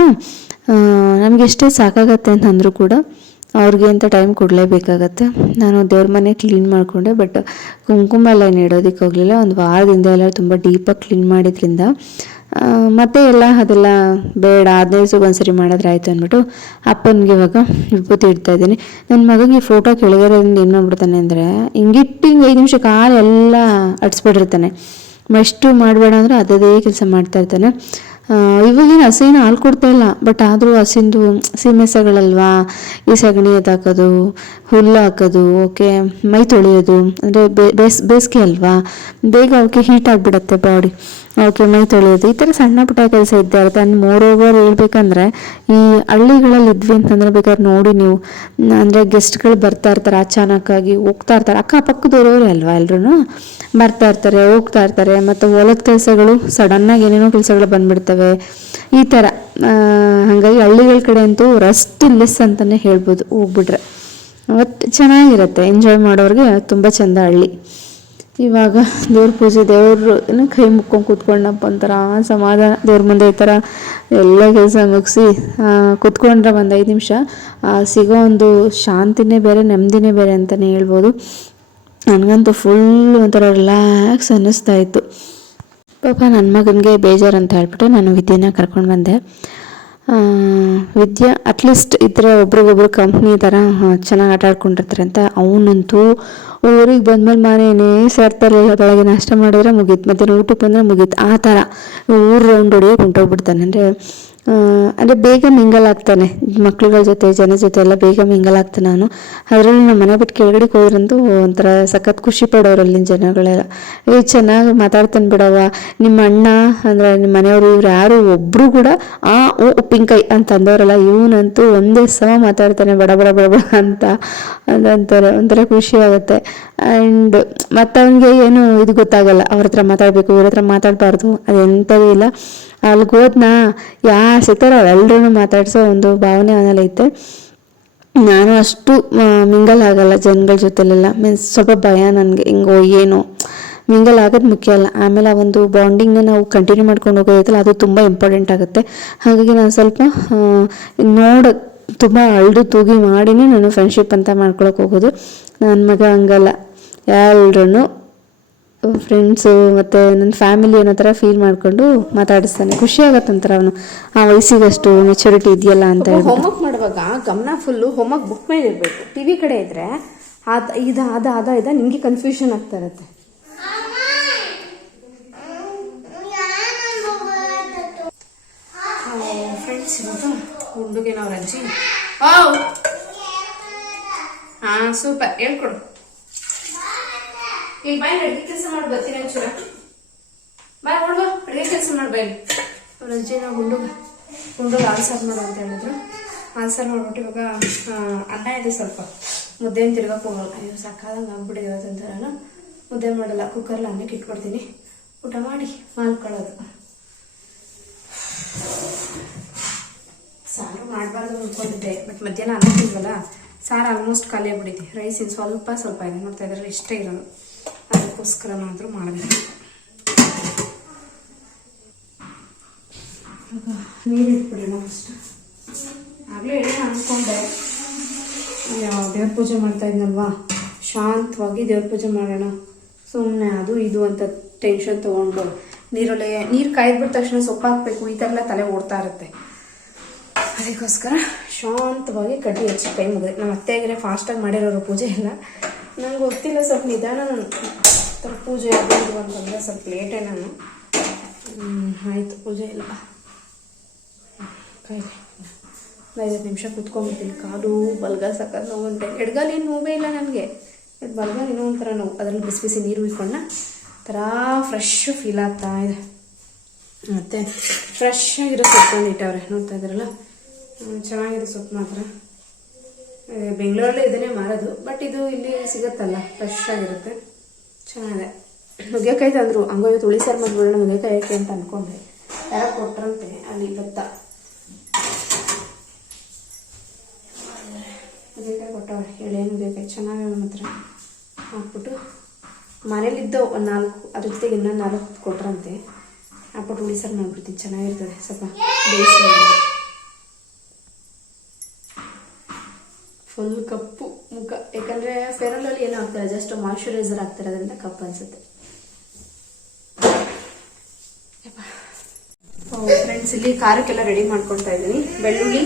Speaker 1: ನಮಗೆ ಎಷ್ಟೇ ಸಾಕಾಗತ್ತೆ ಅಂತಂದರೂ ಕೂಡ ಅವ್ರಿಗೆ ಅಂತ ಟೈಮ್ ಕೊಡಲೇಬೇಕಾಗತ್ತೆ. ನಾನು ದೇವ್ರ ಮನೆ ಕ್ಲೀನ್ ಮಾಡಿಕೊಂಡೆ ಬಟ್ ಕುಂಕುಮ ಎಲ್ಲ ಏನು ಇಡೋದಕ್ಕೆ ಹೋಗಲಿಲ್ಲ. ಒಂದು ವಾರದಿಂದ ಎಲ್ಲ ತುಂಬ ಡೀಪಾಗಿ ಕ್ಲೀನ್ ಮಾಡಿದ್ರಿಂದ ಮತ್ತೆ ಎಲ್ಲ ಅದೆಲ್ಲ ಬೇಡ ಹದಿನೈದು ದಿವ್ಸಕ್ಕೆ ಒಂದ್ಸರಿ ಮಾಡಿದ್ರೆ ಆಯಿತು ಅಂದ್ಬಿಟ್ಟು ಅಪ್ಪನಿಗೆ ಇವಾಗ ವಿಭೂತಿ ಇಡ್ತಾ ಇದ್ದೀನಿ. ನನ್ನ ಮಗನಿಗೆ ಫೋಟೋ ಕೆಳಗಿರೋದ್ರಿಂದ ಏನು ಮಾಡ್ಬಿಡ್ತಾನೆ ಅಂದರೆ ಹಿಂಗಿಟ್ಟು ಹಿಂಗೆ ಐದು ನಿಮಿಷ ಕಾಲೆಲ್ಲ ಅಡ್ಸ್ಬಿಟ್ಟಿರ್ತಾನೆ. ಎಷ್ಟು ಮಾಡಬೇಡ ಅಂದರೆ ಅದೇ ಕೆಲಸ ಮಾಡ್ತಾ ಇರ್ತಾನೆ. ಇವಾಗೇನು ಹಸಿನ ಹಾಲು ಕೊಡ್ತಾ ಇಲ್ಲ. ಬಟ್ ಆದರೂ ಹಸಿಂದು ಸೀಮೆಸಗಳಲ್ವಾ? ಈ ಸಗಣಿ ಎದಾಕೋದು ಹುಲ್ಲು ಹಾಕೋದು, ಓಕೆ, ಮೈ ತೊಳೆಯೋದು, ಅಂದರೆ ಬೇಸ್, ಬೇಸಿಗೆ ಅಲ್ವಾ? ಬೇಗ ಅವಕ್ಕೆ ಹೀಟ್ ಆಗಿಬಿಡತ್ತೆ ಬಾಡಿ ಅವಕ್ಕೆ ಮೈ ತೊಳೆಯೋದು. ಈ ಥರ ಸಣ್ಣ ಪುಟ್ಟ ಕೆಲಸ ಇದ್ದೇ ಇರುತ್ತೆ. ಅಂದ್ರೆ ಮೋರ್ ಓವರ್ ಹೇಳ್ಬೇಕಂದ್ರೆ, ಈ ಹಳ್ಳಿಗಳಲ್ಲಿ ಇದ್ವಿ ಅಂತಂದ್ರೆ ಬೇಕಾದ್ರೆ ನೋಡಿ ನೀವು. ಅಂದರೆ ಗೆಸ್ಟ್ಗಳು ಬರ್ತಾ ಇರ್ತಾರೆ ಅಚಾನಕ್ಕಾಗಿ, ಹೋಗ್ತಾ ಇರ್ತಾರೆ. ಅಕ್ಕಪಕ್ಕದವ್ರವ್ರೆ ಅಲ್ವಾ ಎಲ್ಲರೂ ಬರ್ತಾ ಇರ್ತಾರೆ, ಹೋಗ್ತಾ ಇರ್ತಾರೆ. ಮತ್ತು ಹೊಲದ ಕೆಲಸಗಳು ಸಡನ್ನಾಗಿ ಏನೇನೋ ಕೆಲಸಗಳು ಬಂದ್ಬಿಡ್ತವೆ. ಈ ಥರ. ಹಾಗಾಗಿ ಹಳ್ಳಿಗಳ ಕಡೆ ಅಂತೂ ರೆಸ್ಟ್ ಲೆಸ್ ಅಂತಲೇ ಹೇಳ್ಬೋದು. ಹೋಗ್ಬಿಟ್ರೆ. ಒಟ್ಟು ಚೆನ್ನಾಗಿರುತ್ತೆ. ಎಂಜಾಯ್ ಮಾಡೋರಿಗೆ ತುಂಬ ಚೆಂದ ಹಳ್ಳಿ. ಇವಾಗ ದೇವ್ರ ಪೂಜೆ, ದೇವರು ಕೈ ಮುಕ್ಕೊಂಡು ಕೂತ್ಕೊಂಡಪ್ಪ ಒಂಥರ ಸಮಾಧಾನ, ದೇವ್ರ ಮುಂದೆ ಈ ಥರ ಎಲ್ಲ ಕೆಲಸ ಮುಗಿಸಿ ಕೂತ್ಕೊಂಡ್ರೆ ಒಂದು ಐದು ನಿಮಿಷ ಸಿಗೋ ಒಂದು ಶಾಂತಿನೇ ಬೇರೆ, ನೆಮ್ಮದಿನೇ ಬೇರೆ ಅಂತಲೇ ಹೇಳ್ಬೋದು. ನನಗಂತೂ ಫುಲ್ ಒಂಥರ ರಿಲ್ಯಾಕ್ಸ್ ಅನ್ನಿಸ್ತಾ ಇತ್ತು. ಪಾಪ ನನ್ನ ಮಗನಿಗೆ ಬೇಜಾರು ಅಂತ ಹೇಳ್ಬಿಟ್ಟು ನಾನು ವಿದ್ಯೆನ ಕರ್ಕೊಂಡು ಬಂದೆ. ವಿದ್ಯಾ ಅಟ್ಲೀಸ್ಟ್ ಇದ್ರೆ ಒಬ್ರಿಗೊಬ್ರು ಕಂಪ್ನಿ ಥರ ಚೆನ್ನಾಗಿ ಆಟ ಆಡ್ಕೊಂಡಿರ್ತಾರೆ ಅಂತ ಅವನಂತೂ ಊರಿಗೆ ಬಂದ್ಮೇಲೆ ಮನೇನೇ ಸೇರ್ತಾರಲ್ಲ ಬೆಳಗ್ಗೆ ನಾಷ್ಟ ಮಾಡಿದ್ರೆ ಮುಗೀತು, ಮಧ್ಯಾಹ್ನ ಊಟಕ್ಕೆ ಬಂದರೆ ಮುಗೀತು, ಆ ಥರ ಊರು ರೌಂಡ್ ಹೊಡಿಯೋಕೆ ಹೊಂಟೋಗ್ಬಿಡ್ತಾನೆ. ಅಂದರೆ ಅಂದರೆ ಬೇಗ ಮಿಂಗಲ್ ಆಗ್ತಾನೆ. ಮಕ್ಳುಗಳ ಜೊತೆ, ಜನ ಜೊತೆ ಎಲ್ಲ ಬೇಗ ಮಿಂಗಲ್ ಆಗ್ತಾನೆ ನಾನು. ಅದರಲ್ಲಿ ನಮ್ಮ ಮನೆ ಬಿಟ್ಟು ಕೆಳಗಡೆಗೆ ಹೋದ್ರಂತೂ ಒಂಥರ ಸಖತ್ ಖುಷಿ ಪಡೋರು ಅಲ್ಲಿನ ಜನಗಳೆಲ್ಲ. ಏ, ಚೆನ್ನಾಗಿ ಮಾತಾಡ್ತಾನೆ ಬಿಡವ ನಿಮ್ಮ ಅಣ್ಣ, ಅಂದರೆ ನಿಮ್ಮ ಮನೆಯವರು ಇವ್ರು ಯಾರು ಒಬ್ಬರು ಕೂಡ ಆ, ಓ, ಉಪ್ಪಿನಕಾಯಿ ಅಂತ ಅಂದವರಲ್ಲ, ಇವನಂತೂ ಒಂದೇ ಸಮ ಮಾತಾಡ್ತಾನೆ, ಬಡ ಬಡ ಬಡ ಬಡ ಅಂತ. ಅಂತಾರೆ ಒಂಥರ ಖುಷಿ ಆಗುತ್ತೆ. ಆ್ಯಂಡ್ ಮತ್ತು ಅವನಿಗೆ ಏನು ಇದು ಗೊತ್ತಾಗಲ್ಲ. ಅವ್ರ ಹತ್ರ ಮಾತಾಡಬೇಕು, ಇವ್ರ ಹತ್ರ ಮಾತಾಡಬಾರ್ದು. ಅದೆಂಥದ್ದು ಇಲ್ಲ. ಅಲ್ಲಿಗೆ ಹೋದ್ನಾ ಯಾರು ಸಿಗ್ತಾರೋ ಅವರೆಲ್ಲರೂ ಮಾತಾಡಿಸೋ ಒಂದು ಭಾವನೆ ಅವನಲ್ಲಿ ಐತೆ. ನಾನು ಅಷ್ಟು ಮಿಂಗಲ್ ಆಗಲ್ಲ ಜನಗಳ ಜೊತೆಲೆಲ್ಲ. ಮೀನ್ಸ್ ಸ್ವಲ್ಪ ಭಯ ನನಗೆ, ಹಿಂಗೋ, ಏನೋ. ಮಿಂಗಲ್ ಆಗೋದು ಮುಖ್ಯ ಅಲ್ಲ. ಆಮೇಲೆ ಆ ಒಂದು ಬಾಂಡಿಂಗ್ನ ನಾವು ಕಂಟಿನ್ಯೂ ಮಾಡ್ಕೊಂಡು ಹೋಗೋದೈತಲ್ಲ ಅದು ತುಂಬ ಇಂಪಾರ್ಟೆಂಟ್ ಆಗುತ್ತೆ. ಹಾಗಾಗಿ ನಾನು ಸ್ವಲ್ಪ ನೋಡ, ತುಂಬ ಅಳ್ದು ತೂಗಿ ಮಾಡಿನೇ ನಾನು ಫ್ರೆಂಡ್ಶಿಪ್ ಅಂತ ಮಾಡ್ಕೊಳಕ್ಕೆ ಹೋಗೋದು. ನನ್ನ ಮಗ ಹಂಗಲ್ಲ. ಎಲ್ರೂ ಫ್ರೆಂಡ್ಸು ಮತ್ತು ನನ್ನ ಫ್ಯಾಮಿಲಿ ಅನ್ನೋ ಥರ ಫೀಲ್ ಮಾಡಿಕೊಂಡು ಮಾತಾಡಿಸ್ತಾನೆ. ಖುಷಿ ಆಗತ್ತೆ ಒಂಥರ ಅವನು. ಆ ವಯಸ್ಸಿಗಷ್ಟು ಮೆಚುರಿಟಿ ಇದೆಯಲ್ಲ ಅಂತ ಹೇಳಿ
Speaker 2: ಹೋಮ್ವರ್ಕ್ ಮಾಡುವಾಗ ಗಮನ ಫುಲ್ಲು ಹೋಮ್ವರ್ಕ್ ಬುಕ್ ಮೇಲೆ ಇರಬೇಕು. ಟಿ ವಿ ಕಡೆ ಇದ್ದರೆ ಅದು ಇದು ಅದ ಅದ ಇದ ನಿಮಗೆ ಕನ್ಫ್ಯೂಷನ್ ಆಗ್ತಾ ಇರುತ್ತೆ. ಫ್ರೆಂಡ್ಸ್ ಇವತ್ತು ಅಜ್ಜಿ. ಹಾ ಸೂಪರ್ ಹೇಳ್ಕೊಡು. ಈಗ ಬಾಯ್ ಅಡುಗೆ ಕೆಲಸ ಮಾಡಿ, ಬರ್ತೀನಿ ಒಂಚೂರ. ಬಾಯ್ ನೋಡುವ ಅಡುಗೆ ಕೆಲಸ ಮಾಡಿ, ಬಾಯ್. ಅವ್ರ ಅಜ್ಜಿ ನಾವು ಹುಡುಗ ಹುಡುಗ ಹಾಲು ಮಾಡು ಅಂತ ಹೇಳಿದ್ರು. ಹಾಲು ಮಾಡ್ಬಿಟ್ಟು ಇವಾಗ ಅನ್ನ ಇದೆ ಸ್ವಲ್ಪ. ಮುದ್ದೆ ತಿರ್ಗಕ್ಕೆ ಹೋಗಲ್ಲ ಅಯ್ಯೋ, ಸಾಕಾದಂಗೆ ಆಗ್ಬಿಟ್ಟಿದೆ ಇವತ್ತಂತ ನಾನು ಮುದ್ದೆ ಮಾಡಲ್ಲ ಕುಕ್ಕರ್ಲಿ ಅನ್ನಕ್ಕೆ ಇಟ್ಕೊಡ್ತೀನಿ. ಊಟ ಮಾಡಿ ಮಾಡ್ಕೊಳ್ಳೋದು ಸಾರು ಮಾಡಬಾರ್ದು ಅಂದ್ಕೊಂಡಿದ್ದೆ ಬಟ್ ಮಧ್ಯಾಹ್ನ ಅನ್ನ ತಿಂದ್ವಲ್ಲ, ಸಾರು ಆಲ್ಮೋಸ್ಟ್ ಖಾಲಿ ಆಗ್ಬಿಟ್ಟಿದೆ. ರೈಸ್ ಇನ್ನು ಸ್ವಲ್ಪ ಸ್ವಲ್ಪ ಇದೆ. ನೋಡ್ತಾ ಇದ್ರೆ ಇಷ್ಟ ಇರೋದು. ಅದಕ್ಕೋಸ್ಕರನಾದರೂ ಮಾಡಬೇಕು. ನೀರು ಇಟ್ಬಿಡೋಣ ಫಸ್ಟ್ ಆಗಲೇ ಹೇಳಿ ಅನ್ಕೊಂಡೆ. ದೇವ್ರ ಪೂಜೆ ಮಾಡ್ತಾ ಇದ್ನಲ್ವಾ? ಶಾಂತವಾಗಿ ದೇವ್ರ ಪೂಜೆ ಮಾಡೋಣ. ಸುಮ್ಮನೆ ಅದು ಇದು ಅಂತ ಟೆನ್ಷನ್ ತೊಗೊಂಡು ನೀರೊಲೆ ನೀರು ಕಾಯ್ದ್ಬಿಟ್ಟ ತಕ್ಷಣ ಸೊಪ್ಪು ಹಾಕ್ಬೇಕು. ಈ ಥರ ಎಲ್ಲ ತಲೆ ಓಡ್ತಾ ಇರುತ್ತೆ. ಅದಕ್ಕೋಸ್ಕರ ಶಾಂತವಾಗಿ ಕಡ್ಡಿ ಹಚ್ಚಿ ಕೈ ಮುಗಿದೆ. ನಮ್ಮ ಅತ್ತೆಗಿರೇ ಫಾಸ್ಟಾಗಿ ಮಾಡಿರೋರು ಪೂಜೆ ಎಲ್ಲ ನಂಗೆ ಗೊತ್ತಿಲ್ಲ, ಸ್ವಲ್ಪ ನಿಧಾನ ನಾನು ಪೂಜೆ ಆಗಿದ್ದು ಅಂತಂದ್ರೆ ಸ್ವಲ್ಪ ಲೇಟೇ ನಾನು. ಆಯಿತು, ಪೂಜೆ ಇಲ್ಲ. ಐದು ನಿಮಿಷ ಕುತ್ಕೊಂಡ್ಬಿಡ್ತೀನಿ. ಕಾಲು ಬಲ್ಗ ಸಕ್ಕತ್ ನೋವು ಉಂಟೆ ಎಡ್ಗಾಲ ಏನು ನೋವೇ ಇಲ್ಲ ನನಗೆ. ಇದು ಬಲ್ಗಾಲ್ ಏನೋ ಒಂಥರ ನೋವು. ಅದರಲ್ಲಿ ಬಿಸಿ ಬಿಸಿ ನೀರು ಉಯ್ಕೊಂಡ ಥರ ಫ್ರೆಶ್ ಫೀಲ್ ಆಗ್ತಾ ಇದೆ. ಮತ್ತು ಫ್ರೆಶ್ ಆಗಿರೋ ಸೊಪ್ಪು ಇಟ್ಟವ್ರೆ. ನೋಡ್ತಾ ಇದ್ರಲ್ಲ ಚೆನ್ನಾಗಿದೆ ಸೊಪ್ಪು ಮಾತ್ರ. ಬೆಂಗಳೂರಲ್ಲಿ ಇದನ್ನೇ ಮಾರೋದು. ಬಟ್ ಇದು ಇಲ್ಲಿ ಸಿಗುತ್ತಲ್ಲ ಫ್ರೆಶ್ ಆಗಿರುತ್ತೆ. ಚೆನ್ನಾಗಿದೆ. ನುಗ್ಗೆಕಾಯಿ ತಂದರು. ಹಂಗೋ ಇವತ್ತು ಉಳಿ ಸಾರು ಮಾಡ್ಬಿಡೋಣ, ನುಗ್ಗೆಕಾಯಿ ಯಾಕೆ ಅಂತ ಅನ್ಕೊಂಡೆ. ಯಾರೋ ಕೊಟ್ರಂತೆ, ಅಲ್ಲಿ ಭತ್ತ ನುಗ್ಗೆಕಾಯಿ ಕೊಟ್ಟವ್ರೆ ಎಳೆ ನುಗ್ಗೆಕಾಯಿ. ಚೆನ್ನಾಗಿ ಹತ್ರ ಹಾಕ್ಬಿಟ್ಟು ಮನೇಲಿದ್ದ ಒಂದು ನಾಲ್ಕು, ಅದ್ರ ಜೊತೆಗೆ ಇನ್ನೊಂದು ನಾಲ್ಕು ಕೊಟ್ರಂತೆ. ಹಾಕ್ಬಿಟ್ಟು ಉಳಿ ಸಾರು ಮಾಡ್ಬಿಡ್ತೀನಿ. ಚೆನ್ನಾಗಿರ್ತದೆ. ಸ್ವಲ್ಪ ಬೇಯಿಸಿ ಫುಲ್ ಕಪ್ಪು ಮುಖ. ಯಾಕಂದ್ರೆ ಫೇರಲಲ್ಲಿ ಏನು ಆಗ್ತಾರೆ ಜಸ್ಟ್ ಮಾಯ್ಶ್ಚರೈಸರ್ ಆಗ್ತಾರೆ ಅದರಿಂದ ಕಪ್ಪು ಅನ್ಸುತ್ತೆ ಫ್ರೆಂಡ್ಸ್ ಇಲ್ಲಿ ಖಾರಕ್ಕೆಲ್ಲ ರೆಡಿ ಮಾಡ್ಕೊಳ್ತಾ ಇದ್ದೀನಿ. ಬೆಳ್ಳುಳ್ಳಿ,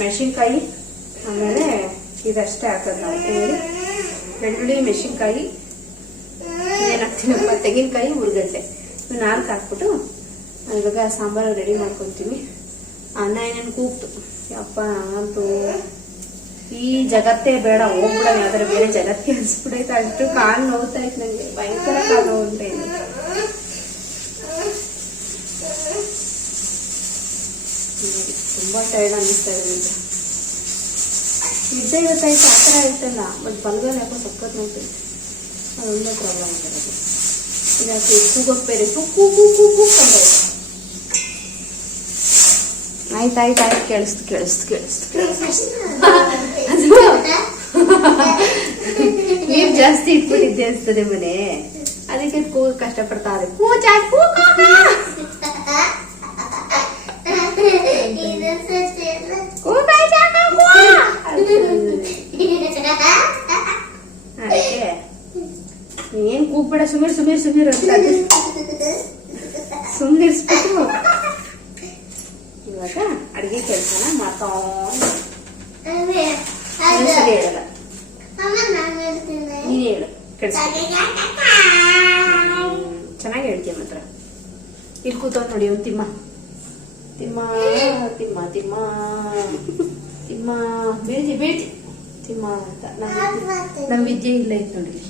Speaker 2: ಮೆಣಸಿನ್ಕಾಯಿ, ಆಮೇಲೆ ಇದಷ್ಟೇ ಹಾಕೋದು ನಾವು? ಬೆಳ್ಳುಳ್ಳಿ, ಮೆಣಸಿನ್ಕಾಯಿ ಏನು ಹಾಕ್ತೀನಪ್ಪ ತೆಂಗಿನಕಾಯಿ ಉರ್ಗಡ್ಡೆ ಇವು ನಾಲ್ಕು ಹಾಕ್ಬಿಟ್ಟು ಇವಾಗ ಸಾಂಬಾರು ರೆಡಿ ಮಾಡ್ಕೊತೀನಿ ಅನ್ನ ಏನೇನು ಕೂಗ್ತು? ಯಪ್ಪ, ಅಂತೂ ಈ ಜಗತ್ತೇ ಬೇಡ ಹೋಗ್ಬಿಡೋಣ. ಯಾವ್ದಾರ ಬೇರೆ ಜಗತ್ತೇ ಅನ್ಸ್ಬಿಡೈತೆ ಅಷ್ಟು ಕಾಲು ನೋವ್ತಾ ಇತ್ತು ನನಗೆ ಭಯಂಕರ ಕಾಲು ನೋವು ಅಂತ ಇದೆ ತುಂಬಾ ಟೈರ್ಡ್ ಅನ್ನಿಸ್ತಾ ಇದೆ ಇದ್ದೇ ನಿದ್ದೆ ಇವತ್ತಾಯ್ತು ಆ ಥರ ಆಯ್ತಲ್ಲ ಬಟ್ ಬಲ್ಗಲ್ ಯಾಕೋ ಸಕ್ಕತ್ ನೋಡ್ತೈತೆ ಅದೊಂದೇ ಪ್ರಾಬ್ಲಮ್ ಆಗಿರೋದು. ಇದಕ್ಕೆ ಕೂಗೋಕ್ ಬೇರೆ ಕುಕ್ಕು ಕೂ ಕೂ ಕೂ ಅಂದೈತೆ. ಆಯ್ತು ಆಯ್ತು ಆಯ್ತು. ಕೇಳಿಸ್ತು ಕೇಳಿಸ್ತು ಕೇಳಿಸ್ತು. ಕೇಳಿಸ್ತು ನೀರ್ ಜಾಸ್ತಿ ಇಟ್ಬಿಟ್ಟಿದ್ದೆ ಅನ್ಸ್ತದೆ ಮನೆ. ಅದಕ್ಕೆ ಕೂಗ ಕಷ್ಟ ಪಡ್ತಾರೆ ಅದಕ್ಕೆ ಏನ್ ಕೂಗ್ಬೇಡ ಸುಮೀರ್ ಸುಮೀರ್ ಸುಮೀರ್ ಅಂತ ಸುಮ್ನಿರ್ಸ್ಬಿಟ್ಟು ಇವಾಗ ಅಡಿಗೆ ಕೆಲಸನ ಮಾಡ್ತಾ ಸರಿ ಹೇಳಲ್ಲ. ಚೆನ್ನಾಗಿ ಹೇಳ್ತೀಯ ಮಾತ್ರ. ಇಲ್ಲಿ ಕೂತ ನೋಡಿ ಒಂದು ತಿಮ್ಮ. ತಿಮ್ಮ ತಿಮ್ಮ ತಿಮ್ಮ ತಿಮ್ಮ. ಬೀಳ್ತಿ ಬೀಳ್ತಿ ತಿಮ್ಮ ಅಂತ. ನಮ್ಮ ವಿದ್ಯೆ ಇಲ್ಲ ಇತ್ತು ನೋಡಿ.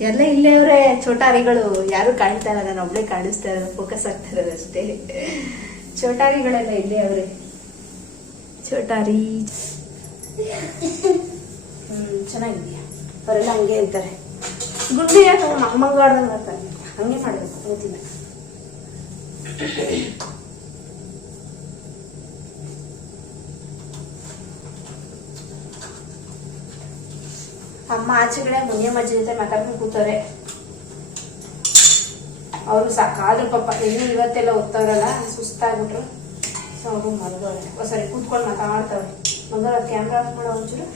Speaker 2: ಎಲ್ಲ ಇಲ್ಲೇ ಅವರೇ, ಚೋಟಾರಿಗಳು. ಯಾರು ಕಾಣ್ತಾ ಇಲ್ಲ, ನಾನು ಒಬ್ಳೆ ಕಾಣಿಸ್ತಾ ಇರೋದು ಫೋಕಸ್ ಆಗ್ತಾ ಇರೋದು ಅಷ್ಟೇ. ಚೋಟಾರಿಗಳೆಲ್ಲ ಇಲ್ಲೇ ಅವರೇ. ಚೋಟಾರಿ. ಹ್ಮ್, ಚೆನ್ನಾಗಿದೆಯಾ? ಅವರೆಲ್ಲ ಹಂಗೆ ಅಂತಾರೆ ಗುಡ್ಡಿ ಯಾಕೆ ಮಂಗಾಡ್ದಂಗೆ ಮಾಡ್ತಾರೆ. ಹಂಗೆ ಮಾಡಬೇಕು ಗೊತ್ತಿಲ್ಲ ಅಮ್ಮ ಆಚೆ ಕಡೆ ಮುನಿಯಮ್ಮ ಅಜ್ಜಿ ಜೊತೆ ಮಾತಾಡ್ಕೊಂಡು ಕೂತಾರೆ
Speaker 3: ಅವರು ಸಾಕಾದ್ರು ಪಾಪ, ಇನ್ನು ಇವತ್ತೆಲ್ಲ ಓದ್ತಾವ್ರಲ್ಲ ಸುಸ್ತಾಗ್ಬಿಟ್ರು. ಸೊ ಅವರು ಮಲಗೋಳೆ ಸಾರಿ ಕೂತ್ಕೊಂಡು ಮಾತಾಡ್ತಾವ್ರೆ. ಮಗ ಕ್ಯಾಮ್ರಾ ಆಫ್ ಮಾಡೋ ಒಂಚೂರು.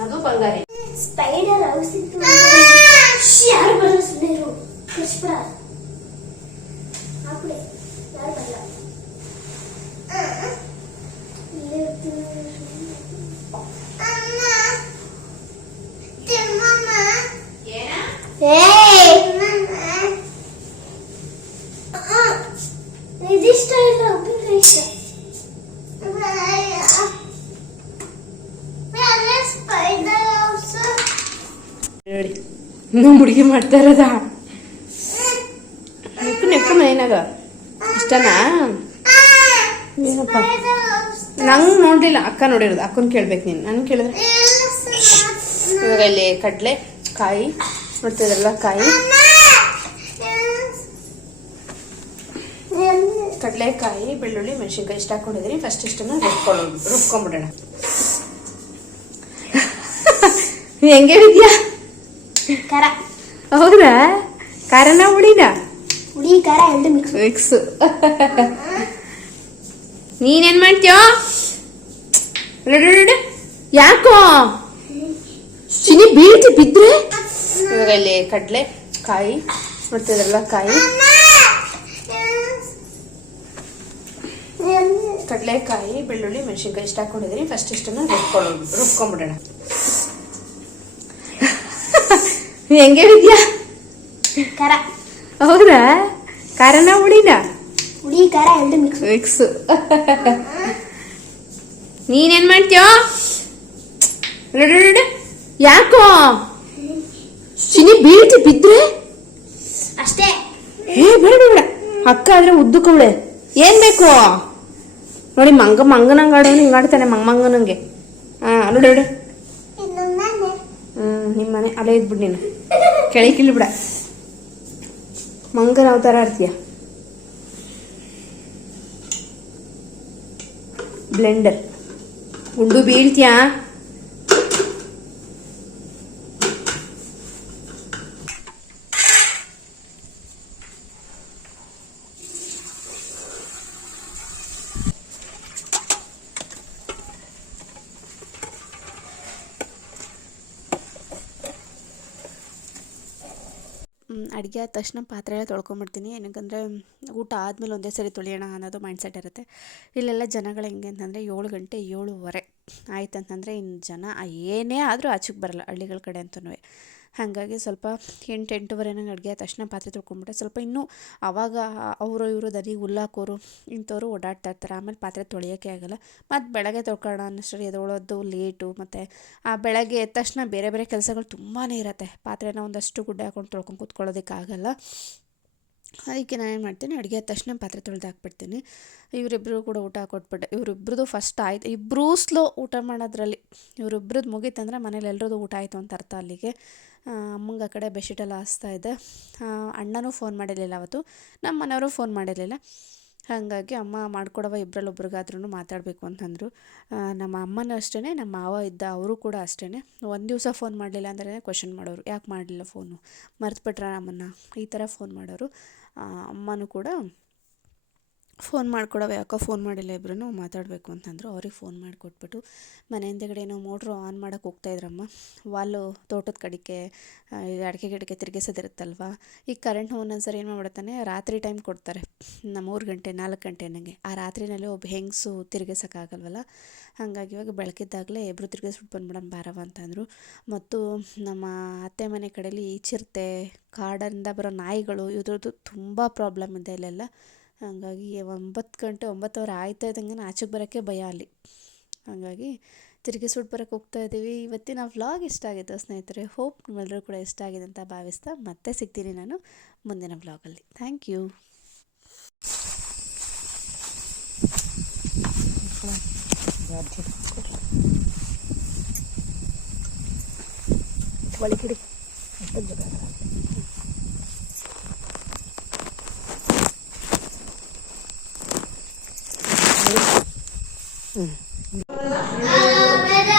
Speaker 3: ಅದು ಬಂಗಾರಿ
Speaker 4: ಸ್ಪೈಡರ್ ಔಷಧಿ ಯಾರು ಬರಲ್ಲ ಸುಮ್ಮನೆ ಕೃಷ್ಣ ಹಾಕ್ಬಿಡಿ ಯಾರು ಬರಲ್ಲ ಇಲ್ಲೇ ಇರ್ತೀನಿ. ಏಯ್! ಆ, ಇದಿಷ್ಟ ಇಲ್ಲ ಉಪ್ಪಿನಕಾಯಿ ಇಷ್ಟ
Speaker 3: ನಮ್ಮ ಹುಡುಗಿ ಮಾಡ್ತಾ ಇರೋದ? ನೆಕ್ಕು ನೆಕ್ಕು ಇಷ್ಟನಾ? ಏನಪ್ಪ? ನಂಗೆ ನೋಡಲಿಲ್ಲ, ಅಕ್ಕ ನೋಡಿರೋದು, ಅಕ್ಕನ ಕೇಳ್ಬೇಕು ನೀನು. ನಾನು ಕೇಳಿದ್ರೆ. ಇವಾಗ ಇಲ್ಲಿ ಕಡಲೆ, ಕಾಯಿ ನೋಡ್ತಿದ್ರಲ್ಲ ಕಾಯಿ. ಕಡಲೆಕಾಯಿ, ಬೆಳ್ಳುಳ್ಳಿ, ಮೆಣಸಿನ್ಕಾಯಿ ಇಷ್ಟ ಹಾಕೊಂಡಿದ್ದೀನಿ ಫಸ್ಟ್ ಇಷ್ಟನ್ನು ರುಬ್ಕೊಂಡು ರುಬ್ಕೊಂಡ್ಬಿಡೋಣ ಹೆಂಗೆ ವಿದ್ಯಾ
Speaker 4: ಖಾರ
Speaker 3: ಹೌದಾ? ಕಾರಣ ಹುಡಿನ
Speaker 4: ಹುಳಿ ಖಾರ ಎರಡು ಮಿಕ್ಸ್
Speaker 3: ಮಿಕ್ಸ್ ನೀನೇನ್ ಮಾಡ್ತೀಯೋ. ಯಾಕೋ? ಚಿನಿ ಬೀಳ್ತಿ ಬಿದ್ರೆ? ಇವಾಗ ಇಲ್ಲಿ ಕಡಲೆ ಕಾಯಿ ನೋಡ್ತಿದ್ರಲ್ಲ ಕಾಯಿ. ಕಡಲೆಕಾಯಿ ಬೆಳ್ಳುಳ್ಳಿ ಮೆಣಸಿನ್ಕಾಯಿ ಇಷ್ಟ ಹಾಕೊಂಡಿದ್ರಿ ಫಸ್ಟ್ ಇಷ್ಟನ್ನು ರುಬ್ಕೊಳ್ಳೋದು ರುಬ್ಕೊಂಡ್ಬಿಡೋಣ ಹೆಂಗೆ ವಿದ್ಯಾ
Speaker 4: ಖಾರ.
Speaker 3: ಹೌದಾ? ಖಾರನ ಹುಡಿನ?
Speaker 4: ಹುಳಿ ಖಾರ ಎರಡು ಮಿಕ್ಸ್
Speaker 3: ಮಿಕ್ಸ್ ನೀನೇನ್ ಮಾಡ್ತೀಯೋ. ಯಾಕೋ? ಚಿನಿ ಬೀಳ್ತಿ ಬಿದ್ರೆ?
Speaker 4: ಅಷ್ಟೇ.
Speaker 3: ಏ ಬೇಡ ಬೇಡ ಅಕ್ಕ ಆದ್ರೆ ಉದ್ದಕ್ಕವಳೆ ಏನ್ ಬೇಕು? ನೋಡಿ ಮಂಗ ಮಂಗನಂಗ ಆಡೋನು ಹಿಂಗ ಆಡ್ತಾನೆ ಮಂಗ ಮಂಗನಂಗೆ. ಹಾ ನೋಡಿ ನೋಡಿ ಹ್ಮ್ ನಿಮ್ಮ ಮನೆ ಅಲ್ಲೇ ಇದ್ಬಿಡ್ ನೀನು. ಕೆಳಕಿಲ್ಲ ಬಿಡ ಮಂಗನ ಅವತಾರ ಆಡ್ತೀಯ ಬ್ಲೆಂಡರ್ ಉಂಡು ಬೀಳ್ತೀಯಾ
Speaker 2: ಅಡುಗೆ ಆದ ತಕ್ಷಣ ಪಾತ್ರೆ ಎಲ್ಲ ತೊಳ್ಕೊಂಬಿಡ್ತೀನಿ. ಏನಕ್ಕಂದರೆ, ಊಟ ಆದಮೇಲೆ ಒಂದೇ ಸರಿ ತೊಳೆಯೋಣ ಅನ್ನೋದು ಮೈಂಡ್ಸೆಟ್ ಇರುತ್ತೆ. ಇಲ್ಲೆಲ್ಲ ಜನಗಳು ಹೆಂಗೆ ಅಂತಂದರೆ, ಏಳು ಗಂಟೆ ಏಳುವರೆ ಆಯ್ತಂತಂದರೆ ಇನ್ನು ಜನ ಏನೇ ಆದರೂ ಆಚೆಗೆ ಬರಲ್ಲ ಹಳ್ಳಿಗಳ ಕಡೆ ಅಂತನೂ ಹಾಗಾಗಿ ಸ್ವಲ್ಪ ಎಂಟು ಎಂಟೂವರೆ ನಂಗೆ ಅಡುಗೆ ಆದ ತಕ್ಷಣ ಪಾತ್ರೆ ತೊಳ್ಕೊಂಬಿಟ್ರೆ ಸ್ವಲ್ಪ ಇನ್ನೂ ಆವಾಗ ಅವರು ಇವರು ದನಿ ಉಲ್ಲಾಕೋರು ಇಂಥವ್ರು ಓಡಾಡ್ತಾ ಇರ್ತಾರೆ. ಆಮೇಲೆ ಪಾತ್ರೆ ತೊಳೆಯೋಕ್ಕೆ ಆಗಲ್ಲ. ಮತ್ತು ಬೆಳಗ್ಗೆ ತೊಳ್ಕೊಳ್ಳೋಣ ಅನ್ನೋಷ್ಟರಲ್ಲಿ ಎದೊಳೋದು ಲೇಟು ಮತ್ತು ಆ ಬೆಳಗ್ಗೆ ಎದ್ದ ತಕ್ಷಣ ಬೇರೆ ಬೇರೆ ಕೆಲಸಗಳು ತುಂಬಾ ಇರುತ್ತೆ. ಪಾತ್ರೆನ ಒಂದಷ್ಟು ಗುಡ್ಡೆ ಹಾಕೊಂಡು ತೊಳ್ಕೊಂಡು ಕೂತ್ಕೊಳ್ಳೋದಕ್ಕಾಗಲ್ಲ ಅದಕ್ಕೆ ನಾನು ಏನು ಮಾಡ್ತೀನಿ? ಅಡುಗೆ ಆದ ತಕ್ಷಣ ಪಾತ್ರೆ ತೊಳೆದು ಹಾಕ್ಬಿಡ್ತೀನಿ. ಇವರಿಬ್ಬರು ಕೂಡ ಊಟ ಕೊಟ್ಬಿಟ್ಟೆ ಇವರಿಬ್ರದ್ದು ಫಸ್ಟ್ ಆಯ್ತು ಇಬ್ಬರೂ ಸ್ಲೋ ಊಟ ಮಾಡೋದ್ರಲ್ಲಿ ಇವರಿಬ್ರದ್ದು ಮುಗೀತಂದ್ರೆ ಮನೇಲಿ ಎಲ್ಲರದ್ದು ಊಟ ಆಯಿತು ಅಂತ ಅರ್ಥ ಅಲ್ಲಿಗೆ. ಅಮ್ಮಂಗೆ ಆ ಕಡೆ ಬೆಡ್ಶೀಟ್ ಎಲ್ಲ ಹಾಸ್ತಾ ಇದ್ದೆ. ಅಣ್ಣನೂ ಫೋನ್ ಮಾಡಿರಲಿಲ್ಲ ಅವತ್ತು. ನಮ್ಮ ಮನೆಯವರು ಫೋನ್ ಮಾಡಿರಲಿಲ್ಲ. ಹಾಗಾಗಿ ಅಮ್ಮ ಮಾಡ್ಕೊಡವ ಇಬ್ಬರಲ್ಲಿ ಒಬ್ರಿಗಾದ್ರೂ ಮಾತಾಡಬೇಕು ಅಂತಂದರು. ನಮ್ಮ ಅಮ್ಮನೂ ಅಷ್ಟೇ ನಮ್ಮ ಮಾವ ಇದ್ದ ಅವರು ಕೂಡ ಅಷ್ಟೇ ಒಂದು ದಿವಸ ಫೋನ್ ಮಾಡಲಿಲ್ಲ ಅಂದ್ರೆ ಕ್ವಶನ್ ಮಾಡೋರು. ಯಾಕೆ ಮಾಡಲಿಲ್ಲ ಫೋನು ಮರ್ತುಬಿಟ್ರ ನಮ್ಮನ್ನು ಈ ಥರ ಫೋನ್ ಮಾಡೋರು. ಅಮ್ಮನೂ ಕೂಡ ಫೋನ್ ಮಾಡ್ಕೊಡವ ಯಾಕೋ ಫೋನ್ ಮಾಡಿಲ್ಲ ಇಬ್ಬರೂ ಮಾತಾಡಬೇಕು ಅಂತಂದರು. ಅವ್ರಿಗೆ ಫೋನ್ ಮಾಡಿಕೊಟ್ಬಿಟ್ಟು ಮನೆ ಹಿಂದೆಗಡೆ ಏನೋ ಮೋಟ್ರು ಆನ್ ಮಾಡೋಕೆ ಹೋಗ್ತಾಯಿದ್ರಮ್ಮ ವಾಲು ತೋಟದ ಕಡೆಗೆ ಈಗ ಅಡಿಕೆ ಗಿಡಕ್ಕೆ ತಿರುಗಿಸೋದಿರುತ್ತಲ್ವ? ಈಗ ಕರೆಂಟ್ ಒಂದೊಂದು ಸರಿ ಏನು ಮಾಡ್ಬಿಡ್ತಾನೆ, ರಾತ್ರಿ ಟೈಮ್ ಕೊಡ್ತಾರೆ. ನಮ್ಮ ಮೂರು ಗಂಟೆ, ನಾಲ್ಕು ಗಂಟೆ ನನಗೆ ಆ ರಾತ್ರಿನಲ್ಲಿ ಒಬ್ಬ ಹೆಂಗಸು ತಿರುಗಿಸೋಕ್ಕಾಗಲ್ವಲ್ಲ? ಹಾಗಾಗಿ ಇವಾಗ ಬೆಳಕಿದ್ದಾಗಲೇ ಇಬ್ಬರು ತಿರುಗಿಸ್ಬಿಟ್ಟು ಬಂದ್ಬಿಡೋಣ ಬಾರವ ಅಂತಂದರು. ಮತ್ತು ನಮ್ಮ ಅತ್ತೆ ಮನೆ ಕಡೆಯಲ್ಲಿ ಈ ಚಿರತೆ, ಕಾಡಿಂದ ಬರೋ ನಾಯಿಗಳು, ಇದ್ರದ್ದು ತುಂಬ ಪ್ರಾಬ್ಲಮ್ ಇದೆ ಇಲ್ಲೆಲ್ಲ. ಹಾಗಾಗಿ ಒಂಬತ್ತು ಗಂಟೆ ಒಂಬತ್ತುವರೆ ಆಯ್ತಾ ಇದ್ದಂಗೆ ಆಚೆಗೆ ಬರೋಕ್ಕೆ ಭಯ ಅಲ್ಲಿ. ಹಾಗಾಗಿ ತಿರುಗಿ ಸುಡ್ ಬರೋಕ್ಕೆ ಹೋಗ್ತಾ ಇದ್ದೀವಿ. ಇವತ್ತಿನ ವ್ಲಾಗ್ ಇಷ್ಟ ಆಗಿತ್ತು ಸ್ನೇಹಿತರೆ, ಹೋಪ್ ನಿಮ್ಮೆಲ್ಲರೂ ಕೂಡ ಇಷ್ಟ ಆಗಿದೆ ಅಂತ ಭಾವಿಸ್ತಾ ಮತ್ತೆ ಸಿಗ್ತೀನಿ ನಾನು ಮುಂದಿನ ವ್ಲಾಗಲ್ಲಿ ಥ್ಯಾಂಕ್ ಯು.
Speaker 3: ಒಳಗಿಡಿ.
Speaker 4: Ah, verdade.